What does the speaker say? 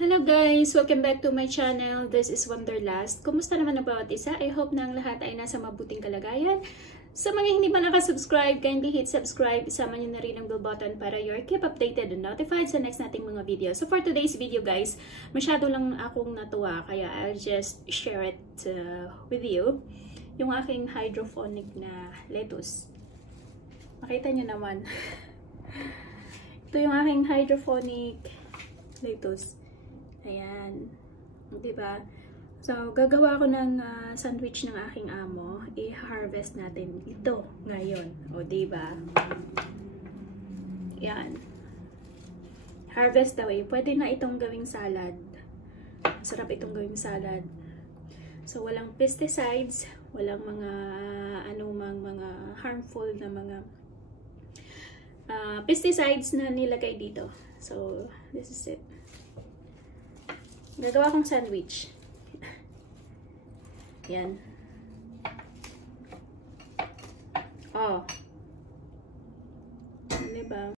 Hello guys! Welcome back to my channel. This is Wanderlust. Kumusta naman ang bawat isa? I hope na ang lahat ay nasa mabuting kalagayan. Sa mga hindi pa nakasubscribe, kindly hit subscribe. Isama nyo na rin ang bell button para you're keep updated and notified sa next nating mga video. So for today's video guys, masyado lang akong natuwa kaya I'll just share it with you. Yung aking hydroponic na lettuce. Makita nyo naman. Ito yung aking hydroponic lettuce. Ayan. Diba? So, gagawa ko ng sandwich ng aking amo. I-harvest natin ito ngayon. O, diba? Ayan. Harvest away. Pwede na itong gawing salad. Masarap itong gawing salad. So, walang pesticides. Walang mga mga harmful na mga pesticides na nilagay dito. So, this is it. Gagawa kong sandwich. Yan. Oh. Diba?